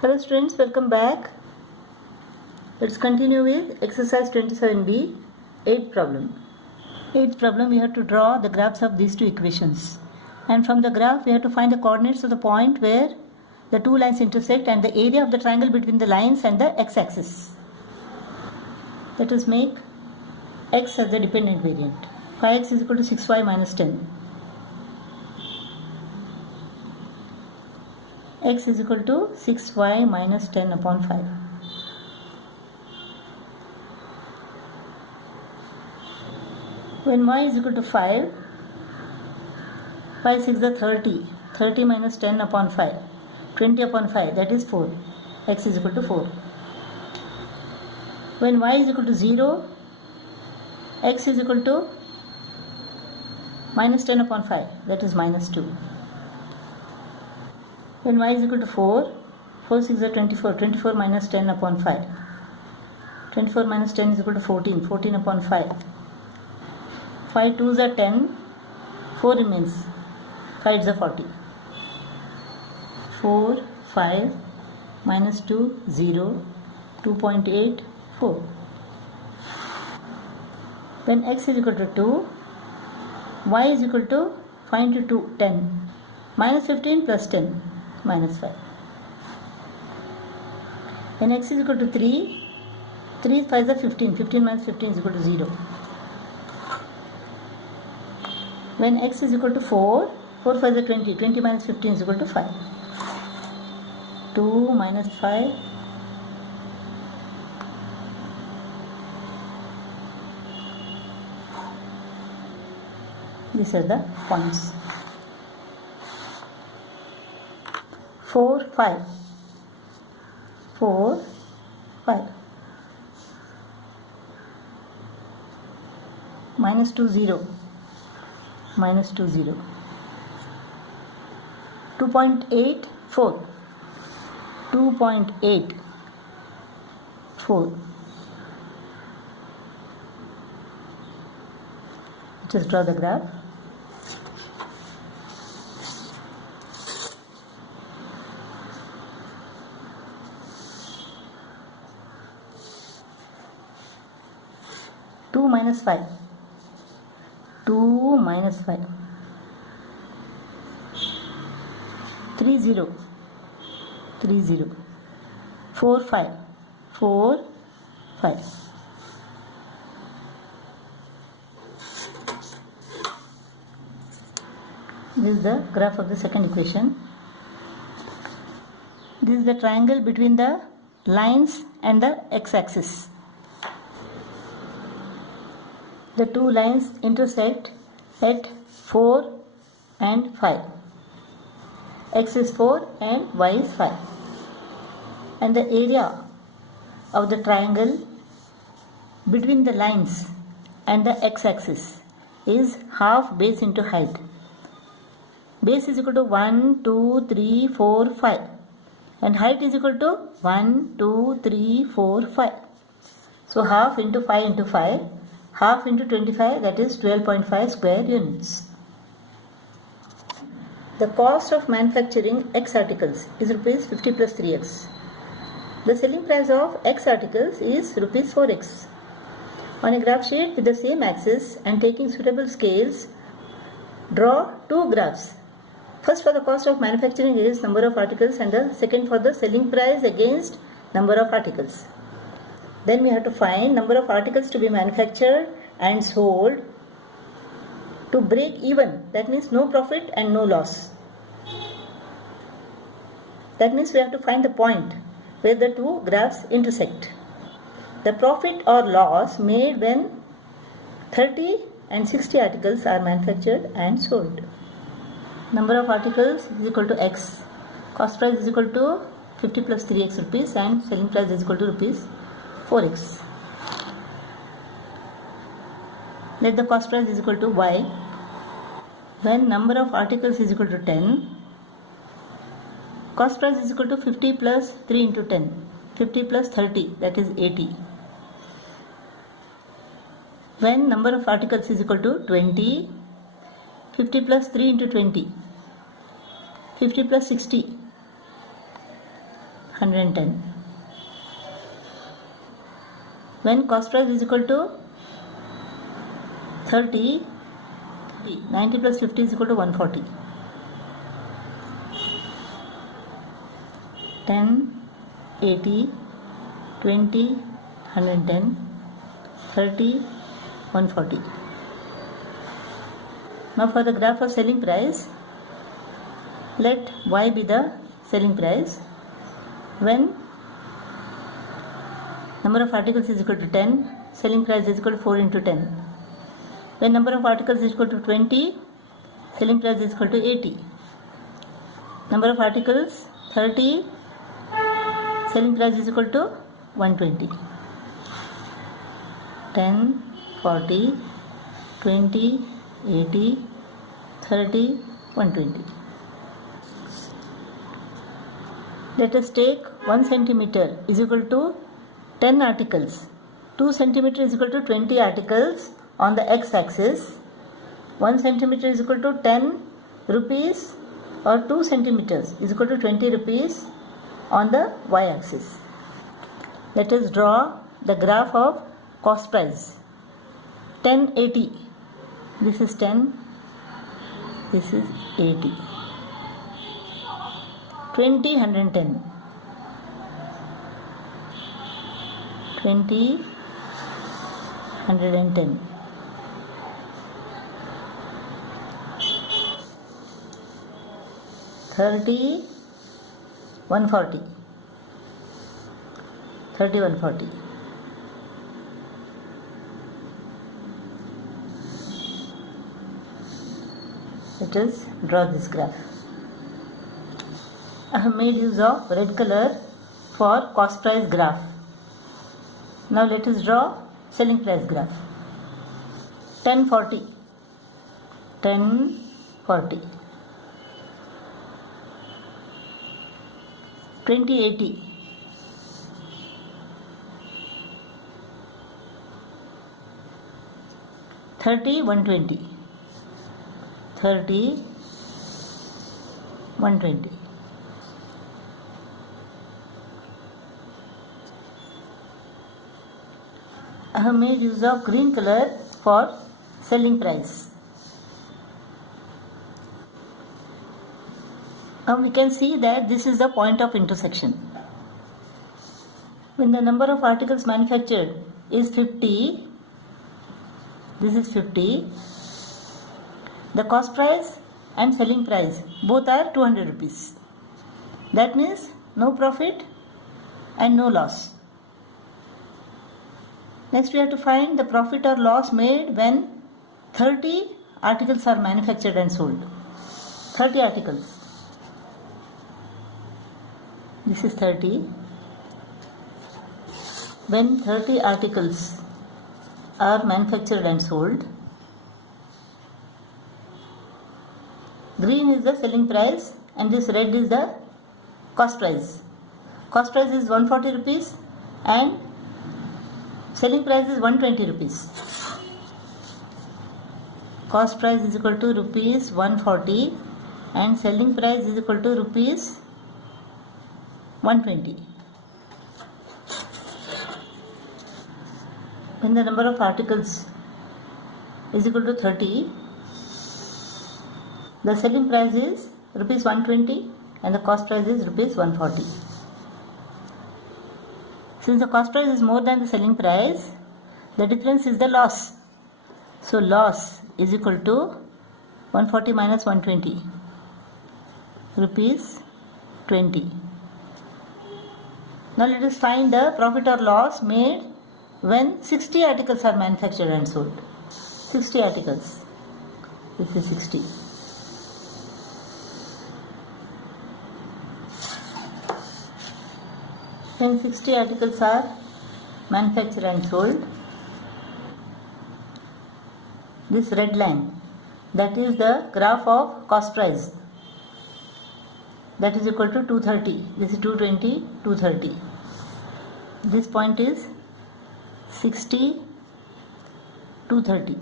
Hello students, welcome back. Let's continue with exercise 27b, 8th problem. 8th problem, we have to draw the graphs of these two equations. And from the graph, we have to find the coordinates of the point where the two lines intersect and the area of the triangle between the lines and the x-axis. Let us make x as the dependent variant. 5x is equal to 6y minus 10. X is equal to 6y minus 10 upon 5. When y is equal to 5, 5 6 is 30. 30 minus 10 upon 5. 20 upon 5, that is 4. X is equal to 4. When y is equal to 0, x is equal to minus 10 upon 5, that is minus 2. When y is equal to 4, 4 6 is 24. 24 minus 10 upon 5. 24 minus 10 is equal to 14. 14 upon 5. 5 2s are 10. 4 remains. 5 is 40. 4, 5, minus 2, 0, 2.8, 4. When x is equal to 2, y is equal to 5 into 2, 10. Minus 15 plus 10. Minus 5. When x is equal to 3, 3 5 is 15. 15 minus 15 is equal to 0. When x is equal to 4, 4 5 is 20. 20 minus 15 is equal to 5. 2 minus 5. These are the points. 4, 5. 4, 5. Minus 2, 0. Minus 2, 0. 2.8, 4. 2.8, 4. Just draw the graph. Minus 5. 2 minus 5. 3 0. 3 0. 4 5. 4 5. This is the graph of the second equation. This is the triangle between the lines and the x-axis. The two lines intersect at 4 and 5. X is 4 and y is 5. And the area of the triangle between the lines and the x-axis is half base into height. Base is equal to 1, 2, 3, 4, 5. And height is equal to 1, 2, 3, 4, 5. So half into 5 into 5. Half into 25, that is 12.5 square units. The cost of manufacturing X articles is rupees 50 plus 3x. The selling price of X articles is rupees 4x. On a graph sheet with the same axis and taking suitable scales, draw two graphs. First for the cost of manufacturing against number of articles and the second for the selling price against number of articles. Then we have to find number of articles to be manufactured and sold to break even. That means no profit and no loss. That means we have to find the point where the two graphs intersect. The profit or loss made when 30 and 60 articles are manufactured and sold. Number of articles is equal to x. Cost price is equal to 50 plus 3x rupees and selling price is equal to rupees 4x. Let the cost price is equal to y. When number of articles is equal to 10, cost price is equal to 50 plus 3 into 10. 50 plus 30, that is 80. When number of articles is equal to 20, 50 plus 3 into 20. 50 plus 60. 110. When cost price is equal to 30, 90 plus 50 is equal to 140. 10, 80, 20, 110, 30, 140. Now for the graph of selling price, let Y be the selling price when number of articles is equal to 10, selling price is equal to 4 into 10. When number of articles is equal to 20, selling price is equal to 80. Number of articles 30, selling price is equal to 120. 10, 40, 20, 80, 30, 120. Let us take 1 centimeter is equal to 10 articles. 2 centimeter is equal to 20 articles on the x-axis. 1 centimeter is equal to 10 rupees or 2 centimeters is equal to 20 rupees on the y-axis. Let us draw the graph of cost price. 1080. This is 10. This is 80. 20, 110. 20, 110. 30, 140. 30, 140. Let us draw this graph. I have made use of red color for cost price graph. Now let us draw selling price graph. 1040. 1040. 2080. 30, 120. 30, 120. I have made use of green color for selling price. Now we can see that this is the point of intersection. When the number of articles manufactured is 50, this is 50, the cost price and selling price both are 200 rupees. That means no profit and no loss. Next we have to find the profit or loss made when 30 articles are manufactured and sold. 30 articles. This is 30. When 30 articles are manufactured and sold, green is the selling price and this red is the cost price. Cost price is 140 rupees and selling price is 120 rupees. Cost price is equal to rupees 140 and selling price is equal to rupees 120. When the number of articles is equal to 30, the selling price is rupees 120 and the cost price is rupees 140. Since the cost price is more than the selling price, the difference is the loss. So loss is equal to 140 minus 120, rupees 20. Now let us find the profit or loss made when 60 articles are manufactured and sold. 60 articles. This is 60. When 60 articles are manufactured and sold, this red line, that is the graph of cost price, that is equal to 230. This is 220, 230. This point is 60, 230.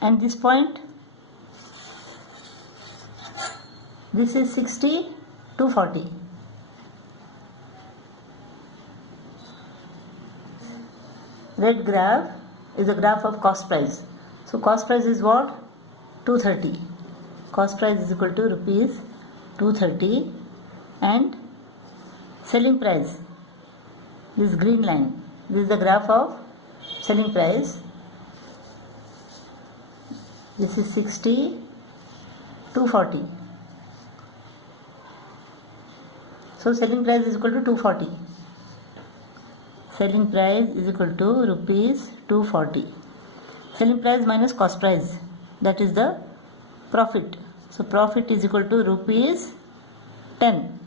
And this point, this is 60, 240. Red graph is the graph of cost price. So cost price is what? 230. Cost price is equal to rupees 230, and selling price, this green line, this is the graph of selling price. This is 60, 240. So selling price is equal to 240. Selling price is equal to rupees 240. Selling price minus cost price, that is the profit. So profit is equal to rupees 10.